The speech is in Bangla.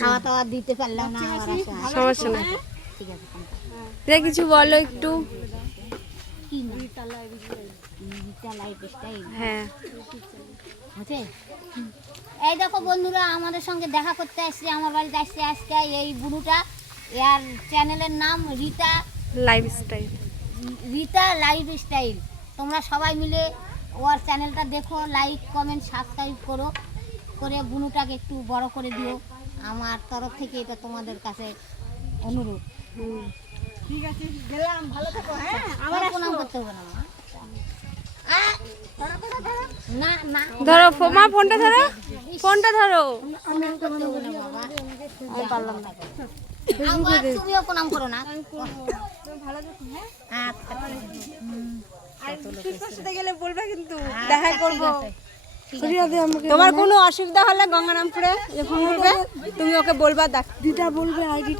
খাওয়া দাওয়া দিতে পারলাম না, সমস্যা নাই। ঠিক আছে, রে কিছু বলো একটু। কি রিতা লাইফস্টাইল হ্যাঁ আছে। এই দেখো বন্ধুরা, আমাদের সঙ্গে দেখা করতে আসছে, আমার বাড়িতে আসছে আজকে এই বুড়ুটা। এর চ্যানেলের নাম রিতা লাইফস্টাইল। লাইফস্টাইল। তোমরা সবাই মিলে ওর চ্যানেলটা দেখো, লাইক কমেন্ট সাবস্ক্রাইব করো, করে বুনুটাকে একটু বড় করে দিও। আমার তরফ থেকে এটা তোমাদের কাছে অনুরোধ। ঠিক আছে, গেলাম, ভালো থেকো। হ্যাঁ, আমার প্রণাম করতে হবে না মা। না না, ধরো মা ফোনটা ধরো, ফোনটা ধরো। করতে হবে না বাবা, আমি পারলাম না। আবার তুমিও প্রণাম করো না। ভালো থেকো। হ্যাঁ, আচ্ছা, আর সুস্পষ্ট গেলে বলবে কিন্তু আচ্ছা, দেখা করব। ঠিক আছে। তোমার কোনো অসুবিধা হলে গঙ্গারামপুরে ফোন করবে, তুমি ওকে বলবা, দিদা বলবে আইডি।